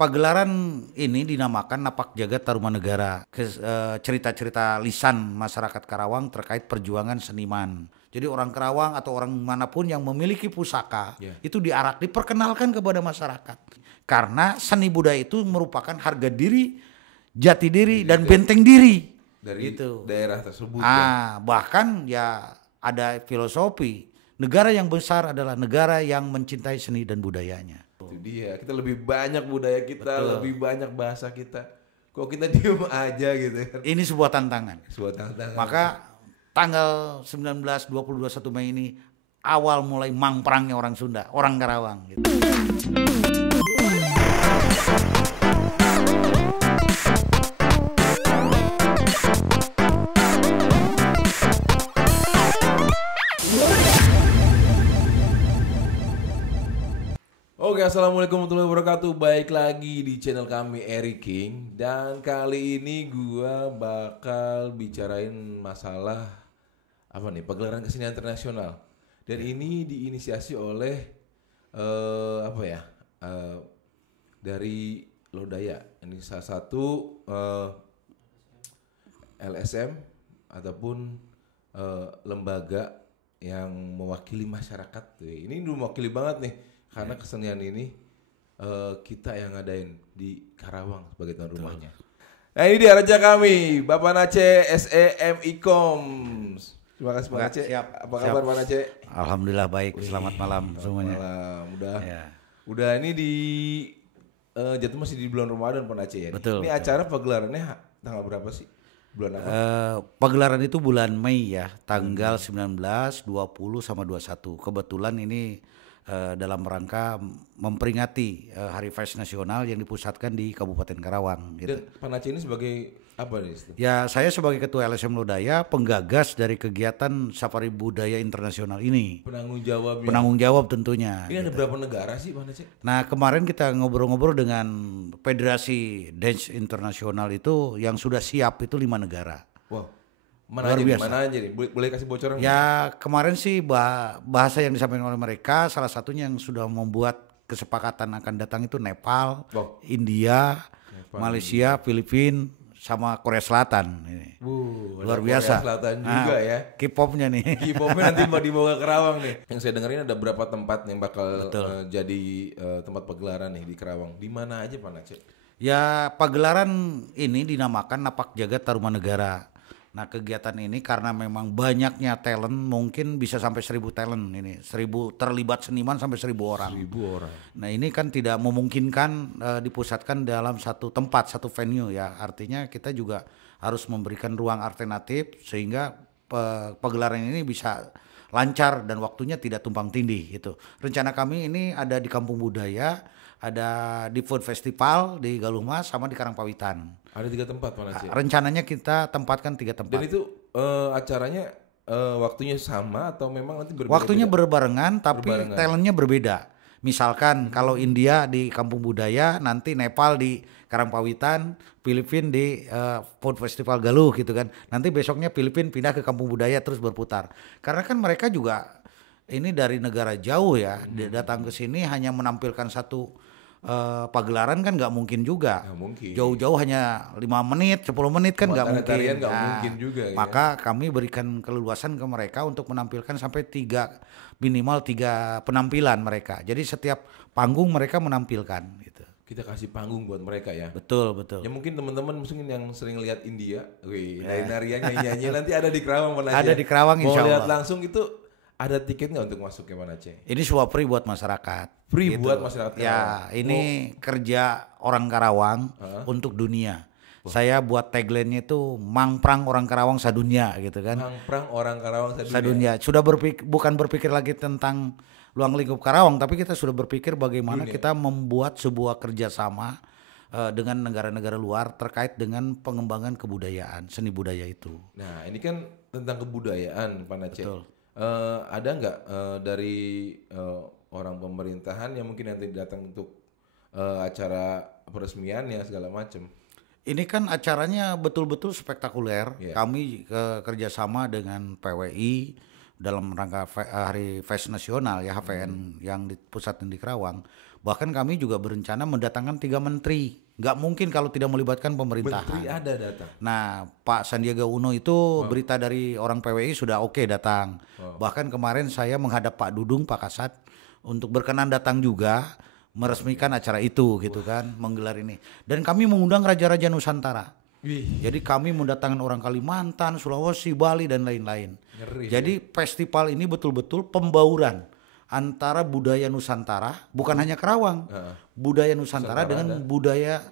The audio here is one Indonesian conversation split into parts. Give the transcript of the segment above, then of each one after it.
Pagelaran ini dinamakan Napak Jagat Tarumanegara, cerita-cerita lisan masyarakat Karawang terkait perjuangan seniman. Jadi orang Karawang atau orang manapun yang memiliki pusaka itu diperkenalkan kepada masyarakat. Karena seni budaya itu merupakan harga diri, jati diri, dan benteng diri dari gitu. daerah tersebut. Bahkan ya ada filosofi, negara yang besar adalah negara yang mencintai seni dan budayanya. Itu dia, kita lebih banyak budaya kita, Betul. lebih banyak bahasa kita. Kok kita diem aja gitu kan? Ini sebuah tantangan. Sebuah tantangan. Maka tanggal 19, 20, 21 Mei ini awal mulai mangprangnya orang Sunda, orang Karawang gitu. Oke, assalamualaikum warahmatullahi wabarakatuh. Baik lagi di channel kami Eric King. Dan kali ini gua bakal bicarain masalah pagelaran kesenian internasional. Dan ini diinisiasi oleh dari Lodaya. Ini salah satu LSM ataupun lembaga yang mewakili masyarakat. Ini mewakili banget nih. Karena kesenian ini kita yang ngadain di Karawang sebagai tuan rumahnya. Nah, ini dia raja kami, Bapak Nace SEMIKOM. Terima kasih Pak Nace. Siap. Apa kabar Pak Nace? Alhamdulillah baik. Selamat malam semuanya. Malam. Udah ini di jatuh masih di bulan Ramadan Pak Nace ya. Betul. Ini acara pagelarannya tanggal berapa sih? Bulan apa? Pagelaran itu bulan Mei ya, tanggal 19, 20 sama 21. Kebetulan ini dalam rangka memperingati Hari Pers Nasional yang dipusatkan di Kabupaten Karawang. Gitu. Dan Pak Nace ini sebagai apa nih? Ya, saya sebagai Ketua LSM Lodaya, penggagas dari kegiatan Safari Budaya Internasional ini. Penanggung jawab tentunya. Ini ada berapa negara sih Pak Nace? Nah, kemarin kita ngobrol-ngobrol dengan Federasi Dance Internasional itu yang sudah siap itu 5 negara. Wow. Mana aja nih? Boleh kasih bocoran? Ya, kemarin sih bahasa yang disampaikan oleh mereka, salah satunya yang sudah membuat kesepakatan akan datang itu Nepal, India, Malaysia, Filipina, sama Korea Selatan. Ini. Luar biasa. Korea Selatan juga ya. K-popnya nih. K-popnya nanti mau dibawa ke Karawang nih. Yang saya dengerin ada berapa tempat yang bakal jadi tempat pagelaran nih di Karawang. Di mana aja Pak Nace? Ya, pagelaran ini dinamakan Napak Jagat Tarumanegara. Nah, kegiatan ini karena memang banyaknya talent, mungkin bisa sampai 1000 talent ini, 1000 terlibat seniman sampai 1000 orang. 1000 orang. Nah, ini kan tidak memungkinkan dipusatkan dalam satu tempat, satu venue ya. Artinya kita juga harus memberikan ruang alternatif sehingga pagelaran ini bisa lancar dan waktunya tidak tumpang tindih gitu. Rencana kami ini ada di Kampung Budaya, ada di Food Festival di Galumas sama di Karangpawitan. Ada 3 tempat Pak Nace. Rencananya kita tempatkan 3 tempat. Dan itu acaranya waktunya sama atau memang nanti berbeda? Waktunya berbarengan tapi talentnya berbeda. Misalkan kalau India di Kampung Budaya, nanti Nepal di Karangpawitan, Filipina di Food Festival Galuh gitu kan. Nanti besoknya Filipina pindah ke Kampung Budaya terus berputar. Karena kan mereka juga ini dari negara jauh ya, datang ke sini hanya menampilkan satu pagelaran kan nggak mungkin juga. Jauh-jauh hanya 5 menit, 10 menit kan nggak mungkin. Mungkin juga. Maka kami berikan keleluasan ke mereka untuk menampilkan sampai minimal 3 penampilan mereka. Jadi setiap panggung mereka menampilkan gitu. Kita kasih panggung buat mereka ya. Betul. Ya mungkin teman-teman mungkin yang sering lihat India, nari-narian nyanyi nanti ada di Karawang Pak Nace. Ada di Karawang insya Allah. Mau lihat langsung itu ada tiket nggak untuk masuk ke Pak Nace? Ini semua free buat masyarakat. Free gitu. Buat masyarakat Karawang. Ya, ini kerja orang Karawang untuk dunia. Saya buat tagline-nya itu mangprang orang Karawang sadunia gitu kan. Mangprang orang Karawang sadunia. Sudah bukan berpikir lagi tentang ruang lingkup Karawang, tapi kita sudah berpikir bagaimana kita membuat sebuah kerjasama dengan negara-negara luar terkait dengan pengembangan kebudayaan, seni budaya itu. Nah, ini kan tentang kebudayaan Pak Nace. Betul. Ada nggak dari orang pemerintahan yang mungkin nanti datang untuk acara peresmian ya segala macam? Ini kan acaranya betul-betul spektakuler. Kami kerjasama dengan PWI dalam rangka Hari Pers Nasional ya, HPN yang dipusatkan di Karawang, Bahkan kami juga berencana mendatangkan 3 menteri. Nggak mungkin kalau tidak melibatkan pemerintahan. Menteri ada datang. Nah, Pak Sandiaga Uno itu berita dari orang PWI sudah oke datang. Bahkan kemarin saya menghadap Pak Dudung, Pak Kasat untuk berkenan datang juga meresmikan acara itu gitu kan, menggelar ini. Dan kami mengundang raja-raja Nusantara. Jadi kami mendatangkan orang Kalimantan, Sulawesi, Bali dan lain-lain. Jadi festival ini betul-betul pembauran antara budaya Nusantara, bukan hanya Kerawang, budaya Nusantara dengan budaya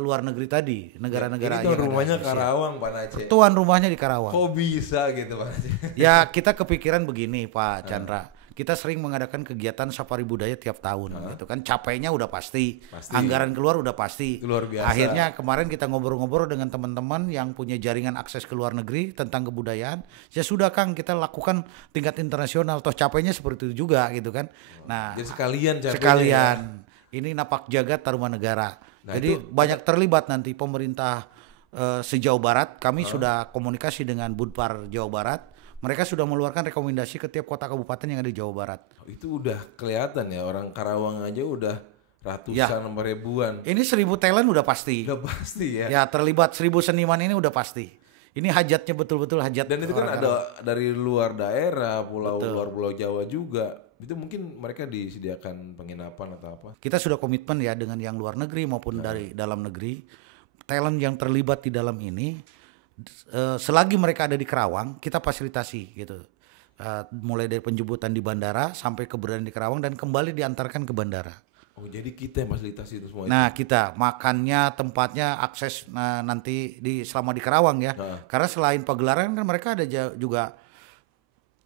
luar negeri tadi, negara-negara yang tuan rumahnya Karawang, Pak Aceh. Tuan rumahnya di Karawang. Kok bisa gitu, Pak Aceh? Ya kita kepikiran begini, Pak Chandra. Kita sering mengadakan kegiatan safari budaya tiap tahun, gitu kan. Capainya udah pasti, anggaran keluar udah pasti. Luar biasa. Akhirnya kemarin kita ngobrol-ngobrol dengan teman-teman yang punya jaringan akses ke luar negeri tentang kebudayaan. Ya sudah Kang, kita lakukan tingkat internasional. Toh capainya seperti itu juga, gitu kan. Nah, jadi sekalian capainya. Sekalian. Ini Napak Jagat Tarumanegara. Nah, jadi itu banyak terlibat nanti pemerintah se-Jawa Barat. Kami sudah komunikasi dengan Budpar Jawa Barat. Mereka sudah mengeluarkan rekomendasi ke tiap kota kabupaten yang ada di Jawa Barat. Itu udah kelihatan ya, orang Karawang aja udah ratusan ribuan. Ini 1.000 talent udah pasti. Udah pasti ya. Ya terlibat 1.000 seniman ini udah pasti. Ini hajatnya betul-betul hajat. Dan itu kan ada dari luar daerah, luar pulau Jawa juga. Itu mungkin mereka disediakan penginapan atau apa. Kita sudah komitmen ya dengan yang luar negeri maupun dari dalam negeri. Talent yang terlibat di dalam ini, selagi mereka ada di Kerawang, kita fasilitasi gitu. Mulai dari penjemputan di bandara sampai keberadaan di Kerawang dan kembali diantarkan ke bandara. Oh, jadi kita yang fasilitasi itu semua. Nah, kita makannya, tempatnya, akses nanti selama di Kerawang ya. Karena selain pagelaran kan mereka ada juga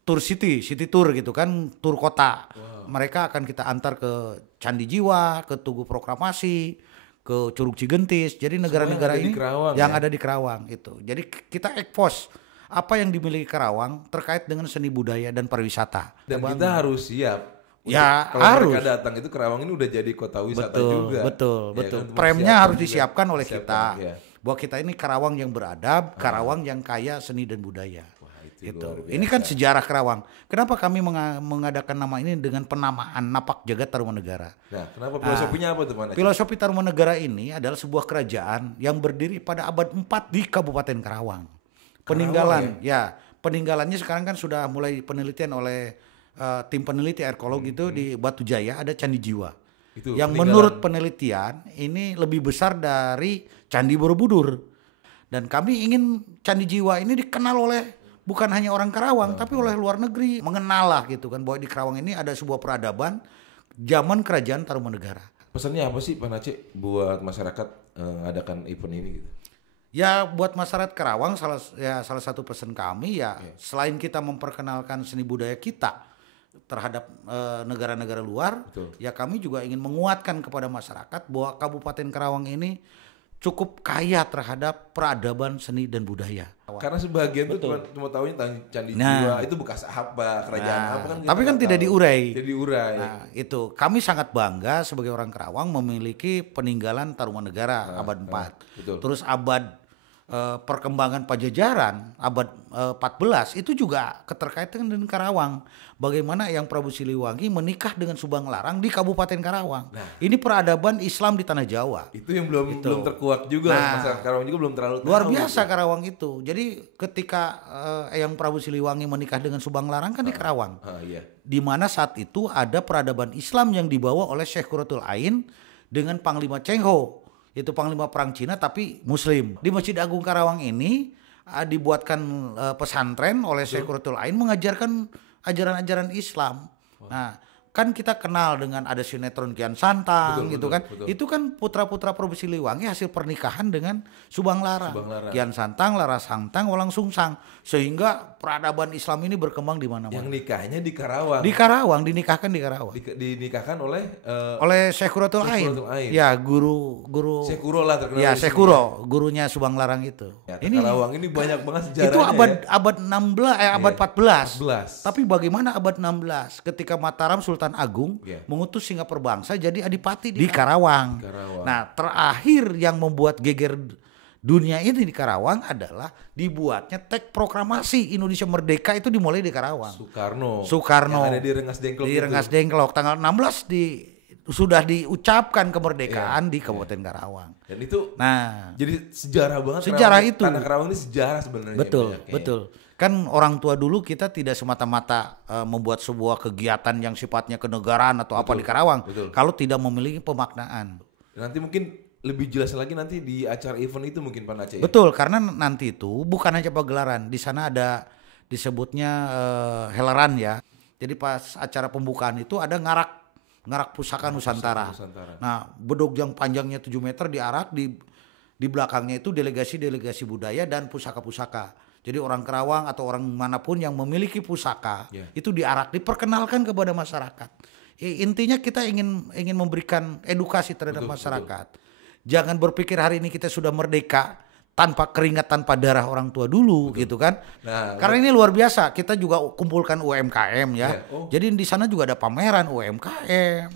tour city tour gitu kan, tour kota. Mereka akan kita antar ke Candi Jiwa, ke Tugu Proklamasi, ke Curug Cigentis. Jadi negara-negara ini yang ada di Kerawang itu. Jadi kita ekspos apa yang dimiliki Kerawang terkait dengan seni budaya dan pariwisata. Dan kita harus siap. Ya kalau harus. Mereka datang itu Kerawang ini udah jadi kota wisata juga. Betul. Kan, Premnya harus disiapkan oleh kita. Ya. Bahwa kita ini Karawang yang beradab, Karawang yang kaya seni dan budaya. Gitu. Ini kan sejarah Kerawang. Kenapa kami mengadakan nama ini dengan penamaan Napak Jagat Tarumanegara? Nah, kenapa filosofinya apa tuh, Pak? Filosofi Tarumanegara ini adalah sebuah kerajaan yang berdiri pada abad 4 di Kabupaten Karawang. Peninggalan, peninggalannya sekarang kan sudah mulai penelitian oleh tim peneliti arkeologi itu di Batu Jaya ada Candi Jiwa. Itu yang menurut penelitian ini lebih besar dari Candi Borobudur. Dan kami ingin Candi Jiwa ini dikenal oleh bukan hanya orang Karawang, tapi oleh luar negeri. Mengenal lah gitu kan, bahwa di Karawang ini ada sebuah peradaban zaman kerajaan Tarumanegara. Pesannya apa sih Pak Aceh buat masyarakat adakan event ini gitu? Ya buat masyarakat Karawang salah satu pesan kami selain kita memperkenalkan seni budaya kita terhadap negara-negara luar, ya kami juga ingin menguatkan kepada masyarakat bahwa Kabupaten Karawang ini cukup kaya terhadap peradaban seni dan budaya. Karena sebagian tuh cuma tahunya Candi Jiwa itu bekas apa, kerajaan apa kan. Tapi kan tidak diurai. Jadi diurai. Nah, itu kami sangat bangga sebagai orang Karawang memiliki peninggalan Tarumanegara abad 4. Terus abad perkembangan Pajajaran abad 14 itu juga keterkaitan dengan Karawang. Bagaimana yang Prabu Siliwangi menikah dengan Subang Larang di Kabupaten Karawang. Nah, ini peradaban Islam di tanah Jawa. Itu yang belum terkuak juga. Masyarakat Karawang juga belum terlalu luar biasa gitu. Karawang itu. Jadi ketika yang Prabu Siliwangi menikah dengan Subang Larang kan di Karawang. Di mana saat itu ada peradaban Islam yang dibawa oleh Syekh Quratul Ain dengan Panglima Cheng Ho. Itu Panglima Perang Cina tapi Muslim. Di Masjid Agung Karawang ini dibuatkan pesantren oleh Syekh Quratul Ain mengajarkan ajaran-ajaran Islam. Nah, kan kita kenal dengan ada sinetron Kian Santang kan. Itu kan putra-putra Prabu Siliwangi hasil pernikahan dengan Subang Larang. Kian Santang, Lara Santang, Walang Sungsang. Sehingga peradaban Islam ini berkembang di mana-mana. Yang nikahnya di Karawang. Di Karawang, dinikahkan di Karawang. Dinikahkan oleh Syekh Quratul Ain. Ya, guru Syekh Quro lah terkenal. Ya, Syekh Quro, gurunya Subang Larang itu. Ya, ini Karawang ini banyak banget sejarahnya. Itu abad 16 abad 14. Tapi bagaimana abad 16 ketika Mataram Sultan Agung mengutus Singapura Bangsa jadi adipati di Karawang. Nah, terakhir yang membuat geger dunia ini di Karawang adalah dibuatnya teks proklamasi Indonesia Merdeka itu dimulai di Karawang. Soekarno. Yang ada di Rengas Dengklok. Di Rengas Dengklok tanggal 16 di sudah diucapkan kemerdekaan di Kabupaten Karawang. Dan itu Nah, jadi sejarah banget. sejarah Karawang, itu. Tanah Karawang ini sejarah sebenarnya. Betul, banyaknya. betul. Kan orang tua dulu kita tidak semata-mata membuat sebuah kegiatan yang sifatnya kenegaraan atau apa di Karawang. Betul. Kalau tidak memiliki pemaknaan. Nanti mungkin lebih jelas lagi nanti di acara event itu mungkin Pak Aceh. Betul, karena nanti itu bukan hanya pagelaran. Di sana ada disebutnya heleran ya. Jadi pas acara pembukaan itu ada ngarak pusaka Nusantara. Nah, bedog yang panjangnya 7 meter diarak, di belakangnya itu delegasi-delegasi budaya dan pusaka-pusaka. Jadi orang Karawang atau orang manapun yang memiliki pusaka itu diarak, diperkenalkan kepada masyarakat. Intinya kita ingin memberikan edukasi terhadap masyarakat. Jangan berpikir hari ini kita sudah merdeka tanpa keringat, tanpa darah orang tua dulu, gitu kan. Nah, karena ini luar biasa. Kita juga kumpulkan UMKM ya. Jadi di sana juga ada pameran UMKM.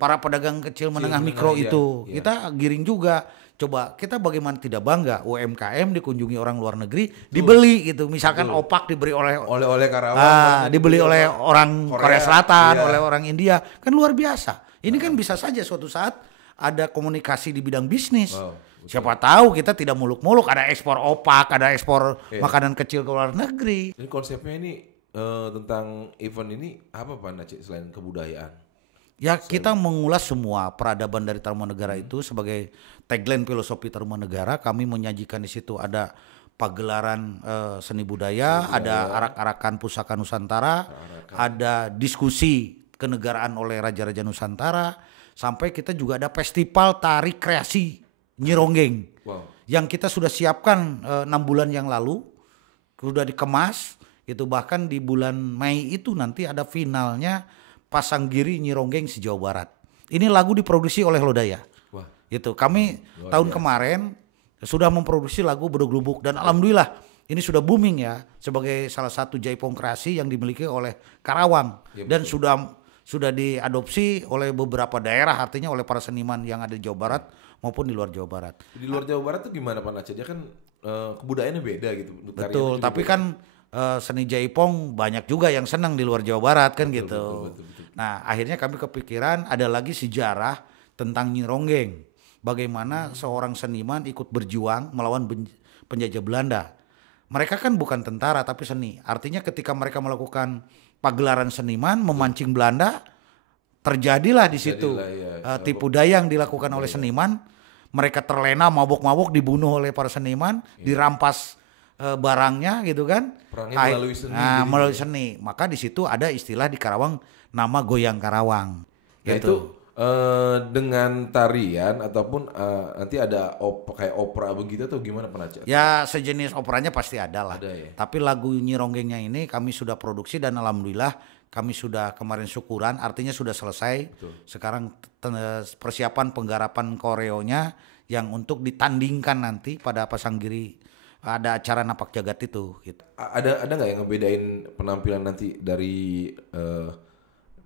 Para pedagang kecil menengah mikro itu. Kita giring juga. Coba kita bagaimana tidak bangga UMKM dikunjungi orang luar negeri, dibeli gitu. Misalkan opak diberi oleh Karawang, dibeli oleh orang Korea Selatan, oleh orang India. Kan luar biasa. Ini kan bisa saja suatu saat ada komunikasi di bidang bisnis. Siapa tahu kita tidak muluk-muluk, ada ekspor opak, ada ekspor makanan kecil ke luar negeri. Jadi konsepnya ini tentang event ini apa Pak Aceh selain kebudayaan? Ya kita mengulas semua peradaban dari Tarumanegara itu sebagai tagline filosofi Tarumanegara. Kami menyajikan di situ ada pagelaran seni budaya, ada arak-arakan pusaka Nusantara, ada diskusi kenegaraan oleh raja-raja Nusantara. Sampai kita juga ada festival tari kreasi Nyi Ronggeng yang kita sudah siapkan 6 bulan yang lalu, sudah dikemas. Itu bahkan di bulan Mei itu nanti ada finalnya Pasanggiri Nyi Ronggeng se-Jawa Barat. Ini lagu diproduksi oleh Lodaya. Gitu. Kami tahun kemarin sudah memproduksi lagu Bedog Lubuk dan alhamdulillah ini sudah booming ya sebagai salah satu jaipong kreasi yang dimiliki oleh Karawang dan sudah diadopsi oleh beberapa daerah, artinya oleh para seniman yang ada di Jawa Barat maupun di luar Jawa Barat. Di luar Jawa Barat tuh gimana Pak Aceh? Dia kan kebudayaannya beda gitu. Betul, tapi beda. Kan seni jaipong banyak juga yang senang di luar Jawa Barat kan gitu. Betul. Nah akhirnya kami kepikiran ada lagi sejarah tentang Nyi Ronggeng. Bagaimana seorang seniman ikut berjuang melawan penjajah Belanda. Mereka kan bukan tentara tapi seni. Artinya ketika mereka melakukan pagelaran seniman memancing Belanda, terjadilah di situ tipu daya yang dilakukan oleh seniman. Mereka terlena, mabok-mabok, dibunuh oleh para seniman, dirampas barangnya gitu kan. Melalui seni. Maka di situ ada istilah di Karawang nama goyang Karawang. Itu dengan tarian ataupun nanti ada kayak opera begitu atau gimana Pak? Ya sejenis operanya pasti ada lah. Ya? Tapi lagu Nyi Ronggengnya ini kami sudah produksi dan alhamdulillah kami sudah kemarin syukuran, artinya sudah selesai. Betul. Sekarang persiapan penggarapan koreonya yang untuk ditandingkan nanti pada Pasanggiri, ada acara Napak Jagat itu. Gitu. Ada nggak yang ngebedain penampilan nanti dari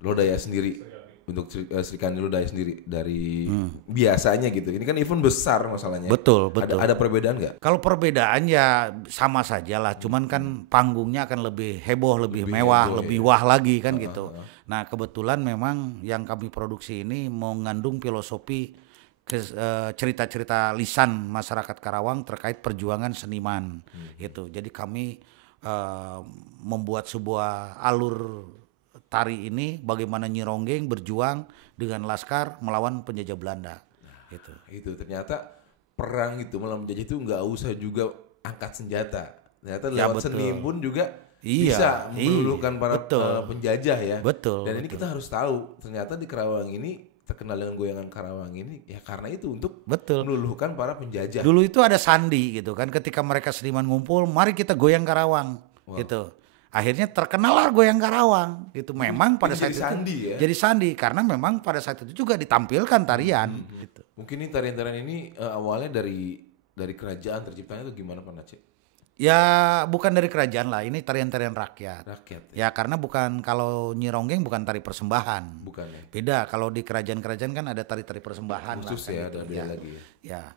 Lodaya sendiri? Untuk Sri Kandi Lodaya sendiri dari biasanya gitu. Ini kan event besar masalahnya. Betul. Ada perbedaan nggak? Kalau perbedaan ya sama saja lah. Cuman kan panggungnya akan lebih heboh, lebih mewah, lebih wah lagi kan gitu. Nah kebetulan memang yang kami produksi ini mengandung filosofi cerita-cerita lisan masyarakat Karawang terkait perjuangan seniman. Gitu. Jadi kami membuat sebuah alur tari ini bagaimana Nyi Ronggeng berjuang dengan laskar melawan penjajah Belanda. Gitu. Itu ternyata perang itu melawan penjajah itu nggak usah juga angkat senjata. Ternyata lewat seni pun juga bisa meluluhkan para penjajah ya. Betul. Dan ini kita harus tahu ternyata di Karawang ini terkenal dengan goyangan Karawang ini ya karena itu untuk meluluhkan para penjajah. Dulu itu ada sandi gitu kan, ketika mereka seniman ngumpul, mari kita goyang Karawang gitu. Akhirnya terkenallah goyang Karawang gitu. Memang pada saat itu jadi sandi karena memang pada saat itu juga ditampilkan tarian. Gitu. Mungkin ini tarian-tarian ini awalnya dari kerajaan terciptanya itu gimana Pak Aceh? Ya bukan dari kerajaan lah, ini tarian-tarian rakyat. Ya karena bukan, kalau Nyi Ronggeng bukan tari persembahan. Bukan ya. Beda kalau di kerajaan-kerajaan kan ada tari-tari persembahan khusus lah, ya, ada gitu. lagi. Ya.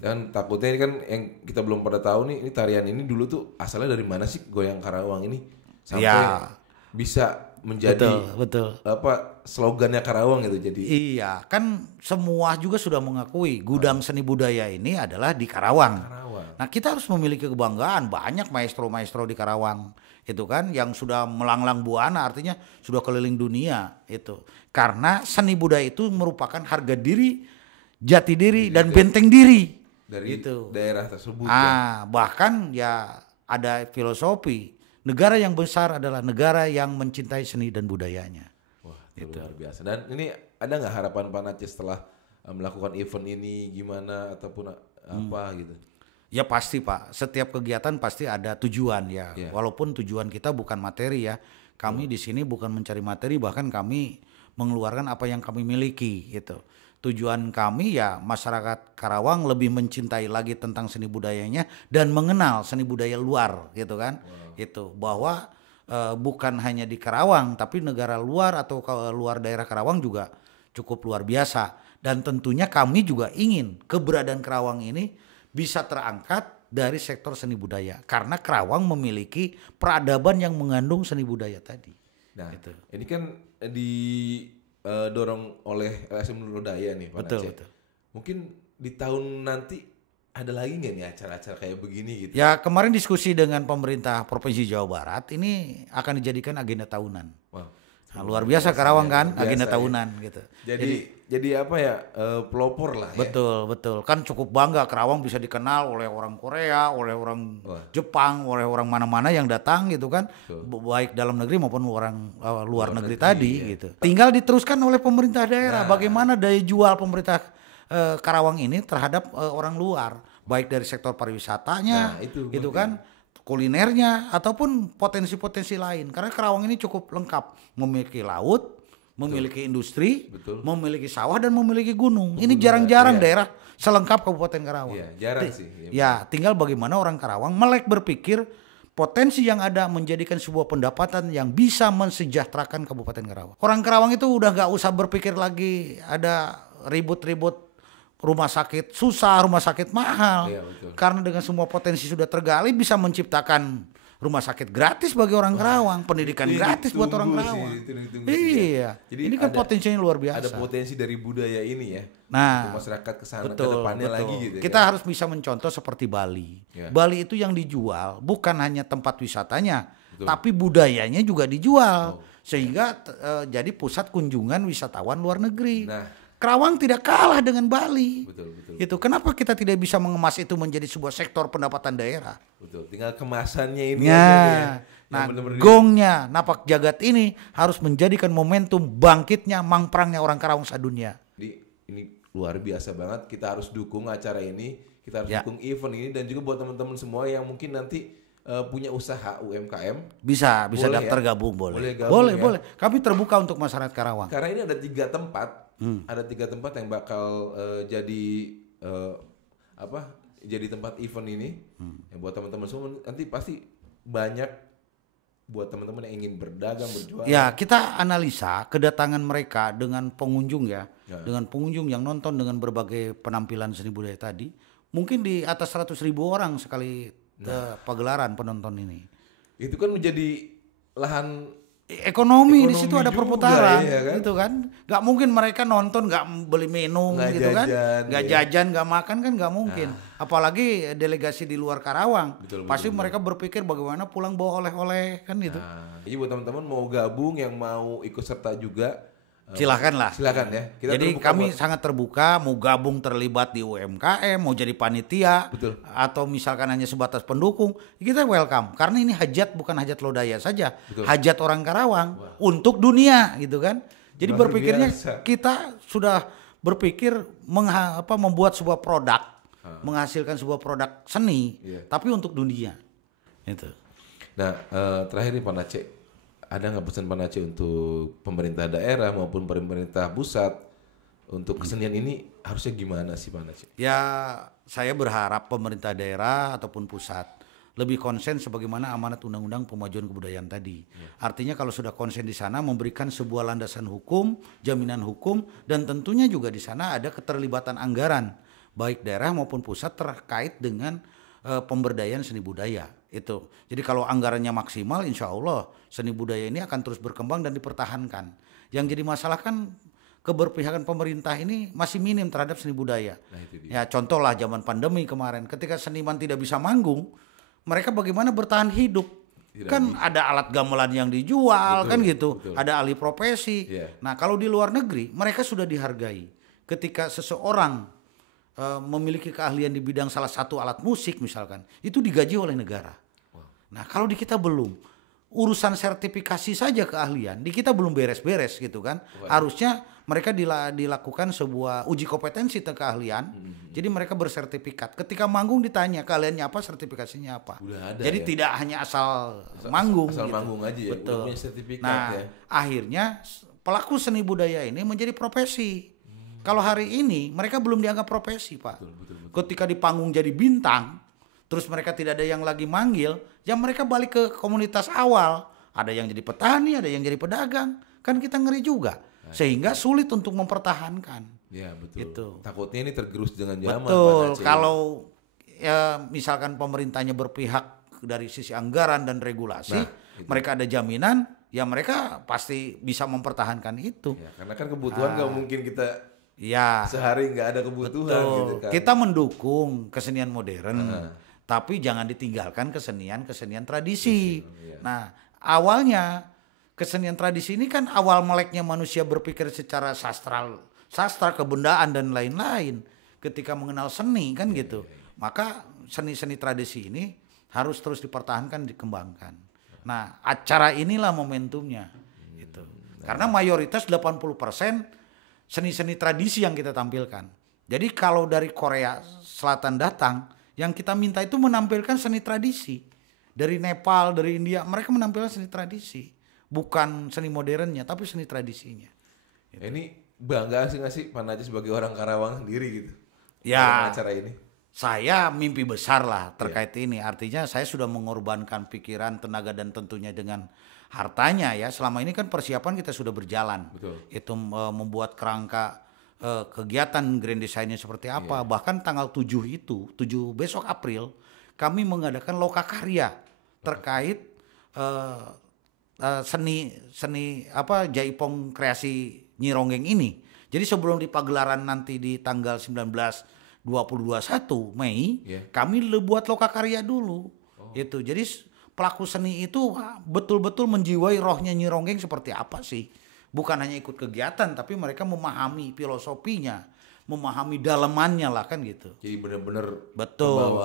Dan takutnya ini kan yang kita belum pada tahu nih, ini tarian ini dulu tuh asalnya dari mana sih goyang Karawang ini sampai bisa menjadi betul. apa slogannya Karawang gitu jadi. Iya, kan semua juga sudah mengakui gudang seni budaya ini adalah di Karawang. Nah, kita harus memiliki kebanggaan, banyak maestro-maestro di Karawang itu kan yang sudah melanglang buana, artinya sudah keliling dunia itu. Karena seni budaya itu merupakan harga diri, jati diri dan benteng diri dari gitu. daerah tersebut. Ya. Bahkan ya ada filosofi, negara yang besar adalah negara yang mencintai seni dan budayanya. Wah, itu luar biasa. Dan ini ada nggak harapan Pak Nace setelah melakukan event ini gimana ataupun apa gitu? Ya pasti Pak, setiap kegiatan pasti ada tujuan ya. Walaupun tujuan kita bukan materi ya. Kami di sini bukan mencari materi, bahkan kami mengeluarkan apa yang kami miliki gitu. Tujuan kami ya masyarakat Karawang lebih mencintai lagi tentang seni budayanya dan mengenal seni budaya luar gitu kan. Itu bahwa bukan hanya di Karawang tapi negara luar atau luar daerah Karawang juga cukup luar biasa. Dan tentunya kami juga ingin keberadaan Karawang ini bisa terangkat dari sektor seni budaya karena Karawang memiliki peradaban yang mengandung seni budaya tadi. Nah, ini kan didorong oleh LSM Lodaya nih Pak Nace. Betul. Mungkin di tahun nanti ada lagi nggak nih acara-acara kayak begini gitu? Ya kemarin diskusi dengan pemerintah Provinsi Jawa Barat ini akan dijadikan agenda tahunan. Wow. Nah, luar biasa Karawang kan agenda ya. tahunan gitu. Jadi apa ya pelopor lah ya. Betul. Kan cukup bangga Karawang bisa dikenal oleh orang Korea, oleh orang Jepang, oleh orang mana-mana yang datang gitu kan. Baik dalam negeri maupun orang luar negeri tadi gitu. Tinggal diteruskan oleh pemerintah daerah bagaimana daya jual pemerintah Karawang ini terhadap orang luar, baik dari sektor pariwisatanya itu kan, kulinernya ataupun potensi-potensi lain. Karena Karawang ini cukup lengkap, memiliki laut, memiliki industri, memiliki sawah dan memiliki gunung. Ini jarang-jarang daerah selengkap Kabupaten Karawang. Iya, jarang sih. Ya, tinggal bagaimana orang Karawang melek berpikir potensi yang ada menjadikan sebuah pendapatan yang bisa mensejahterakan Kabupaten Karawang. Orang Karawang itu udah gak usah berpikir lagi ada ribut-ribut rumah sakit susah, rumah sakit mahal. Karena dengan semua potensi sudah tergali bisa menciptakan rumah sakit gratis bagi orang Karawang, pendidikan gratis buat orang Karawang. Iya. Jadi ini kan potensinya luar biasa. Ada potensi dari budaya ini ya. Nah, untuk masyarakat kesana ke depannya lagi gitu. Kita harus bisa mencontoh seperti Bali. Bali itu yang dijual bukan hanya tempat wisatanya, tapi budayanya juga dijual. Sehingga jadi pusat kunjungan wisatawan luar negeri. Karawang tidak kalah dengan Bali. Betul. Itu kenapa kita tidak bisa mengemas itu menjadi sebuah sektor pendapatan daerah? Betul. Tinggal kemasannya ini. Nah, gongnya Napak Jagat ini harus menjadikan momentum bangkitnya mangprangnya orang Karawang sadunia. Jadi ini luar biasa banget. Kita harus dukung acara ini. Kita harus dukung event ini dan juga buat teman-teman semua yang mungkin nanti punya usaha UMKM bisa daftar gabung boleh. Kami terbuka untuk masyarakat Karawang. Karena ini ada 3 tempat. Ada 3 tempat yang bakal jadi jadi tempat event ini. Yang buat teman-teman semua nanti pasti banyak buat teman-teman yang ingin berdagang, berjualan. Ya, kita analisa kedatangan mereka dengan pengunjung dengan pengunjung yang nonton dengan berbagai penampilan seni budaya tadi, mungkin di atas 100.000 orang sekali pagelaran penonton ini. Itu kan menjadi lahan ekonomi di situ ada perputaran gitu kan. Gak mungkin mereka nonton gak beli minum gitu kan, gak jajan, gak makan kan gak mungkin. Apalagi delegasi di luar Karawang, pasti mereka berpikir bagaimana pulang bawa oleh-oleh kan gitu. Jadi buat teman-teman mau gabung yang mau ikut serta juga silakan ya. Jadi kami sangat terbuka, mau gabung terlibat di UMKM, mau jadi panitia, atau misalkan hanya sebatas pendukung, kita welcome. Karena ini hajat bukan hajat Lodaya saja, hajat orang Karawang untuk dunia gitu kan. Jadi berpikirnya kita sudah berpikir membuat sebuah produk, menghasilkan sebuah produk seni, tapi untuk dunia. Itu. Nah, terakhir nih Pak Nace. Ada nggak pesan Pak Nace untuk pemerintah daerah maupun pemerintah pusat untuk kesenian ini harusnya gimana sih Pak Nace? Ya, saya berharap pemerintah daerah ataupun pusat lebih konsen sebagaimana amanat Undang-Undang Pemajuan Kebudayaan tadi. Artinya kalau sudah konsen di sana memberikan sebuah landasan hukum, jaminan hukum, dan tentunya juga di sana ada keterlibatan anggaran baik daerah maupun pusat terkait dengan pemberdayaan seni budaya. Itu. Jadi kalau anggarannya maksimal, insya Allah seni budaya ini akan terus berkembang dan dipertahankan. Yang jadi masalah kan keberpihakan pemerintah ini masih minim terhadap seni budaya. Nah, itu dia. Ya contoh lah zaman pandemi kemarin, ketika seniman tidak bisa manggung, mereka bagaimana bertahan hidup? Kan ada alat gamelan yang dijual, kan gitu, ada alih profesi. Nah kalau di luar negeri mereka sudah dihargai. Ketika seseorang memiliki keahlian di bidang salah satu alat musik misalkan, itu digaji oleh negara. Nah kalau di kita belum. Urusan sertifikasi saja keahlian di kita belum beres-beres gitu kan. Harusnya mereka dilakukan sebuah uji kompetensi keahlian. Jadi mereka bersertifikat. Ketika manggung ditanya keahliannya apa, sertifikasinya apa. Jadi ya? Tidak hanya asal manggung. Asal gitu. manggung aja ya. Betul. Punya sertifikat nah, ya. Akhirnya pelaku seni budaya ini menjadi profesi. Kalau hari ini mereka belum dianggap profesi, Pak. Betul. Ketika di panggung jadi bintang, terus mereka tidak ada yang lagi manggil, ya mereka balik ke komunitas awal. Ada yang jadi petani, ada yang jadi pedagang. Kan kita ngeri juga. Sehingga sulit untuk mempertahankan. Ya betul. Gitu. Takutnya ini tergerus dengan zaman. Betul. Kalau ya misalkan pemerintahnya berpihak dari sisi anggaran dan regulasi, mereka ada jaminan, ya mereka pasti bisa mempertahankan itu. Ya, karena kan kebutuhan nggak mungkin kita sehari nggak ada kebutuhan. Gitu kan. Kita mendukung kesenian modern. Tapi jangan ditinggalkan kesenian tradisi. Nah, awalnya kesenian tradisi ini kan awal meleknya manusia berpikir secara sastra, kebendaan dan lain-lain. Ketika mengenal seni kan gitu. Maka seni-seni tradisi ini harus terus dipertahankan, dikembangkan. Nah, acara inilah momentumnya. Gitu. Karena mayoritas 80% seni-seni tradisi yang kita tampilkan. Jadi kalau dari Korea Selatan datang, yang kita minta itu menampilkan seni tradisi. Dari Nepal, dari India, mereka menampilkan seni tradisi. Bukan seni modernnya, tapi seni tradisinya. Gitu. Ini bangga sih nggak sih Pak Najis sebagai orang Karawang sendiri gitu? Ya, acara ini. Saya mimpi besar lah terkait ini. Artinya saya sudah mengorbankan pikiran, tenaga, dan tentunya dengan hartanya ya. Selama ini kan persiapan kita sudah berjalan. Betul. Itu membuat kerangka kegiatan grand design-nya seperti apa. Bahkan tanggal 7 besok April, kami mengadakan lokakarya terkait seni Jaipong kreasi Nyi Ronggeng ini. Jadi sebelum di pagelaran nanti di tanggal 21 Mei, kami buat lokakarya dulu. Itu. Jadi pelaku seni itu betul-betul menjiwai rohnya Nyi Ronggeng seperti apa sih. Bukan hanya ikut kegiatan, tapi mereka memahami filosofinya, memahami dalemannya lah kan gitu. Jadi benar-benar betul.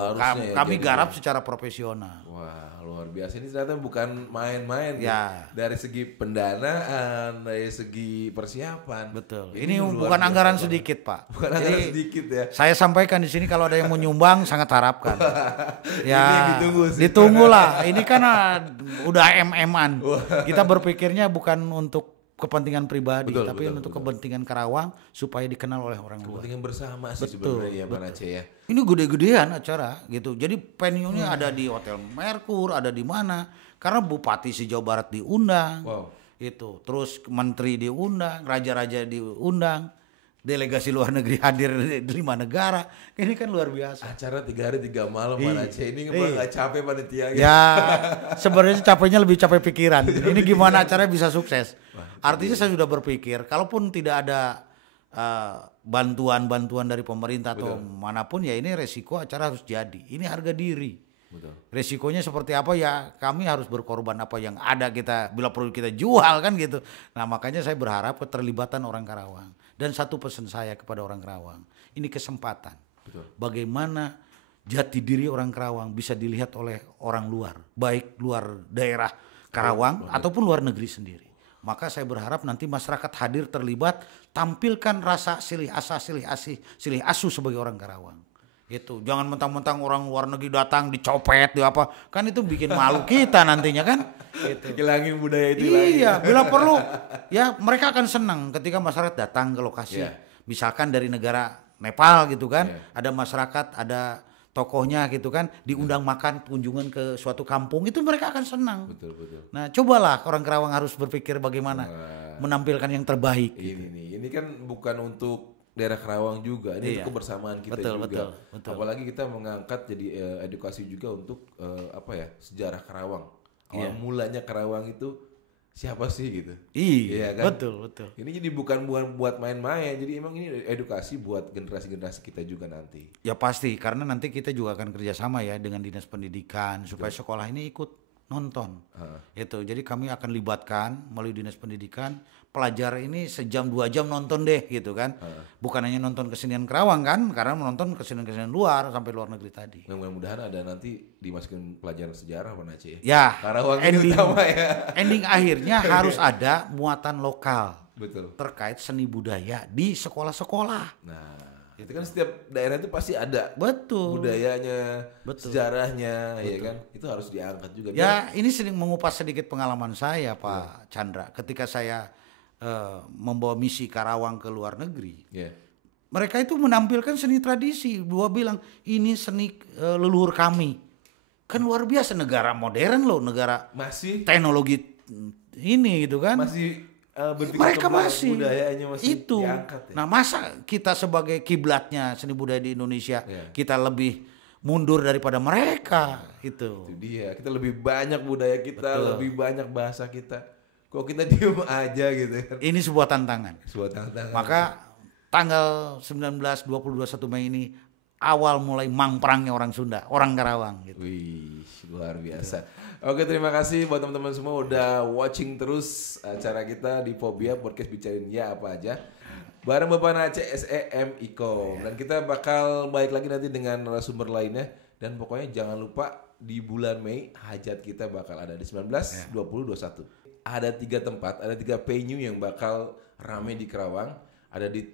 Kami garap secara profesional. Wah luar biasa, ini ternyata bukan main-main ya. Dari segi pendanaan, dari segi persiapan. Betul. Ini bukan anggaran sedikit Pak. Bukan anggaran sedikit ya. Saya sampaikan di sini kalau ada yang mau nyumbang sangat harapkan. Ya. Ini ditunggulah. Ini kan udah MM-an. Kita berpikirnya bukan untuk kepentingan pribadi, tapi untuk kepentingan Karawang supaya dikenal oleh orang luar. Kepentingan bersama sih sebenarnya ya Pak Aceh ya. Ini gede-gedean acara gitu. Jadi venue-nya ada di Hotel Merkur, ada di mana? Karena Bupati se-Jawa Barat diundang. Itu. Terus menteri diundang, raja-raja diundang. Delegasi luar negeri hadir di 5 negara. Ini kan luar biasa. Acara 3 hari 3 malam Pak Aceh. Ini nggak capek panitia. Ya, sebenarnya capeknya lebih capek pikiran. Ini gimana acaranya bisa sukses. Artinya saya sudah berpikir, kalaupun tidak ada bantuan-bantuan dari pemerintah atau manapun, ya ini resiko acara harus jadi. Ini harga diri. Resikonya seperti apa ya, kami harus berkorban apa yang ada kita, bila perlu kita jual kan gitu. Nah makanya saya berharap keterlibatan orang Karawang. Dan satu pesan saya kepada orang Karawang, ini kesempatan. Bagaimana jati diri orang Karawang bisa dilihat oleh orang luar, baik luar daerah Karawang ataupun luar negeri sendiri. Maka saya berharap nanti masyarakat hadir terlibat, tampilkan rasa silih asuh sebagai orang Karawang. Itu jangan mentang-mentang orang luar negeri datang dicopet di apa, kan itu bikin malu kita nantinya kan. Gitu. Hilangin budaya itu. Iya, bila perlu ya mereka akan senang ketika masyarakat datang ke lokasi. Misalkan dari negara Nepal gitu kan, ada masyarakat, ada tokohnya gitu kan, diundang makan kunjungan ke suatu kampung, itu mereka akan senang. Betul. Nah, cobalah orang Karawang harus berpikir bagaimana menampilkan yang terbaik. Ini kan bukan untuk daerah Karawang juga. Ini Iya. untuk kebersamaan kita Betul, juga. betul. Apalagi kita mengangkat jadi edukasi juga untuk sejarah Karawang. Awal mulanya Karawang itu siapa sih gitu? Iya kan? betul. Ini jadi bukan buat main-main. Jadi emang ini edukasi buat generasi-generasi kita juga nanti. Ya pasti, karena nanti kita juga akan kerjasama ya dengan dinas pendidikan supaya sekolah ini ikut nonton. Itu, jadi kami akan libatkan melalui dinas pendidikan pelajar ini sejam 2 jam nonton deh gitu kan. Bukan hanya nonton kesenian Karawang kan, karena menonton kesenian-kesenian luar sampai luar negeri tadi. Mudah-mudahan ada nanti dimasukin pelajaran sejarah Pak Aceh. Ya, Karawang ini utama ya. ending akhirnya harus ada muatan lokal. Betul. Terkait seni budaya di sekolah-sekolah. Nah, itu kan setiap daerah itu pasti ada Betul. budayanya, sejarahnya, ya kan? Itu harus diangkat juga. Ya, ini sering mengupas sedikit pengalaman saya, Pak Chandra. Ketika saya membawa misi Karawang ke luar negeri, mereka itu menampilkan seni tradisi. Gua bilang ini seni leluhur kami. Kan luar biasa, negara modern loh, negara masih teknologi ini gitu kan. Masih mereka masih budayanya masih itu. Diangkat, ya? Nah, masa kita sebagai kiblatnya seni budaya di Indonesia kita lebih mundur daripada mereka itu. Itu dia. Kita lebih banyak budaya kita, lebih banyak bahasa kita. Kok kita diem aja gitu kan. Ini sebuah tantangan. Maka tanggal 19, 20, 21 Mei ini awal mulai mangprangnya orang Sunda, orang Karawang gitu. Wih, luar biasa. Oke, terima kasih buat teman-teman semua udah watching terus acara kita di Fobia Podcast bicarain ya apa aja. Bareng Bapak Aceh SEM Iko. Dan kita bakal balik lagi nanti dengan narasumber lainnya. Dan pokoknya jangan lupa di bulan Mei hajat kita bakal ada di 19, 20, 21. Ada 3 tempat, ada 3 venue yang bakal rame di Karawang. Ada di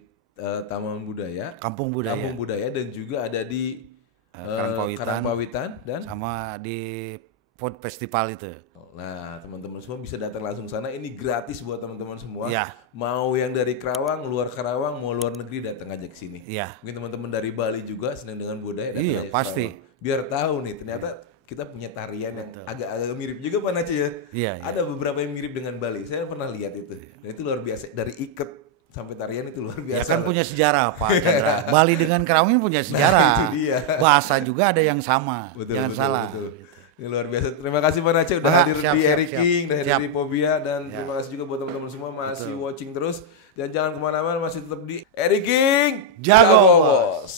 Taman Budaya, Kampung Budaya, dan juga ada di Karangpawitan dan sama di Food Festival itu. Nah, teman-teman semua bisa datang langsung sana. Ini gratis buat teman-teman semua. Ya. Mau yang dari Karawang, luar Karawang, mau luar negeri datang aja ke sini. Ya. Mungkin teman-teman dari Bali juga senang dengan budaya. Iya, pasti. Biar tahu nih, ternyata kita punya tarian yang agak mirip juga Pak Aceh ya. Iya. Ada beberapa yang mirip dengan Bali. Saya pernah lihat itu. Dan itu luar biasa. Dari iket sampai tarian itu luar biasa. Ya kan punya sejarah Pak Chandra. Bali dengan Karawang punya sejarah. Itu dia. Bahasa juga ada yang sama. Jangan salah. Betul. Ini luar biasa. Terima kasih Pak Aceh udah hadir di Eric King, udah hadir di Fobia, dan terima kasih juga buat teman-teman semua masih watching terus. Dan jangan kemana-mana, masih tetap di Eric King Jago Bos.